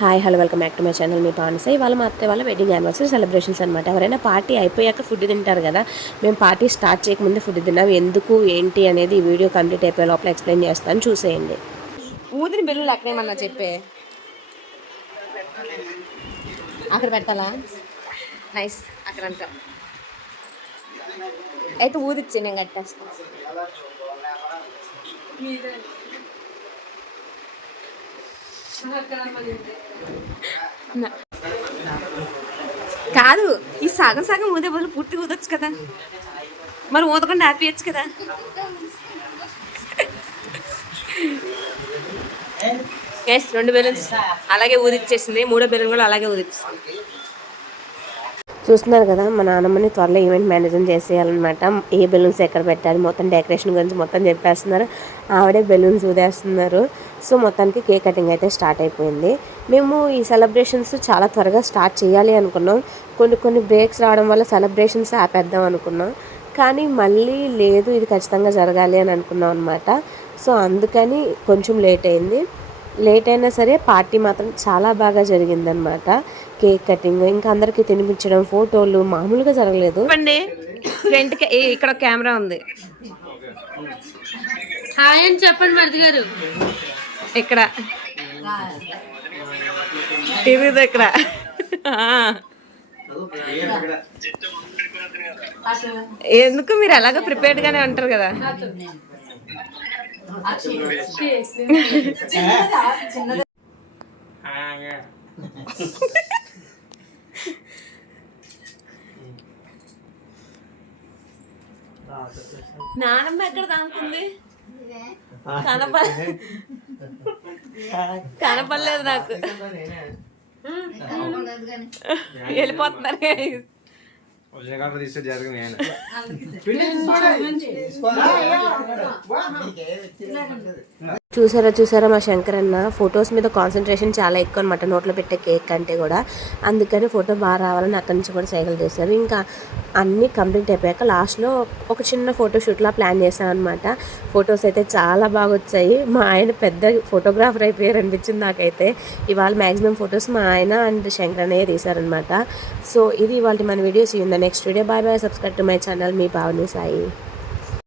Hi hello welcome back to my channel. మీ పానస. ఇవాళ మా అత్తయ్య వాళ్ళ వెడ్డింగ్ యానివర్సరీ సెలబ్రేషన్స్ అనమాట. ఎవరైనా పార్టీ అయిపోయాక ఫుడ్ తింటారు కదా, మేము పార్టీ స్టార్ట్ చేయకముందే ఫుడ్ తిన్నాం. ఎందుకు ఏంటి అనేది ఈ వీడియో కంప్లీట్ అయిపోయే లోపల ఎక్స్ప్లెయిన్ చేస్తాను, చూసేయండి. ఊదిని బెల్లులు ఎక్కడేమన్నా చెప్పే అక్కడ పెట్టాలా? నైస్. అక్కడంతా అయితే ఊదిచ్చి నేను కట్టేస్తాను. కాదు, ఈ సగం సగం ఊదే బదులు పూర్తిగా ఊదొచ్చు కదా, మరి ఊదకుండా ఆపేయచ్చు కదా. ఎస్, 2 బెలూన్స్ అలాగే ఊదిచ్చేసింది, 3వ బెలూన్ కూడా అలాగే ఊదిచ్చేసింది. చూస్తున్నారు కదా, మా నాన్నమ్మని త్వరలో ఈవెంట్ మేనేజర్ చేసేయాలన్నమాట. ఏ బెలూన్స్ ఎక్కడ పెట్టాలి, మొత్తం డెకరేషన్ గురించి మొత్తం చెప్పేస్తున్నారు. ఆవిడే బెలూన్స్ ఊదేస్తున్నారు. సో మొత్తానికి కేక్ కటింగ్ అయితే స్టార్ట్ అయిపోయింది. మేము ఈ సెలబ్రేషన్స్ చాలా త్వరగా స్టార్ట్ చేయాలి అనుకున్నాం. కొన్ని బ్రేక్స్ రావడం వల్ల సెలబ్రేషన్స్ ఆపేద్దాం అనుకున్నాం. కానీ మళ్ళీ లేదు, ఇది ఖచ్చితంగా జరగాలి అని అనుకున్నాం అనమాట. సో అందుకని కొంచెం లేట్ అయింది. లేట్ అయినా సరే పార్టీ మాత్రం చాలా బాగా జరిగిందనమాట. కేక్ కటింగ్, ఇంకా అందరికీ తినిపించడం, ఫోటోలు మామూలుగా జరగలేదు. ఫ్రంట్ ఇక్కడ కెమెరా ఉంది. హాయ్ అని చెప్పండి మరిది గారు. ఇక్కడ ఇది ఇక్కడ ఎందుకు మీరు ఎలాగో ప్రిపేర్డ్ గానే ఉంటారు కదా. నానమ్మ ఎక్కడ దానుకుంది? కనపడలేదు నాకు. వెళ్ళిపోతున్నారు. చూసారా మా శంకరన్న ఫొటోస్ మీద కాన్సన్ట్రేషన్ చాలా ఎక్కువ అనమాట, నోట్లో పెట్టే కేక్ కంటే కూడా. అందుకని ఫోటో బాగా రావాలని అక్కడి నుంచి కూడా సైకిల్ చేశారు. ఇంకా అన్నీ కంప్లీట్ అయిపోయాక లాస్ట్లో ఒక చిన్న ఫోటోషూట్లా ప్లాన్ చేశాను అనమాట. ఫొటోస్ అయితే చాలా బాగా వచ్చాయి. మా ఆయన పెద్ద ఫోటోగ్రాఫర్ అయిపోయారు అనిపించింది నాకైతే. ఇవాళ మ్యాక్సిమం ఫొటోస్ మా ఆయన అండ్ శంకరన్నయ్య తీశారనమాట. సో ఇది ఇవాళ మన videos. Next video. Bye bye. Subscribe to my channel. మీ పావని సాయి.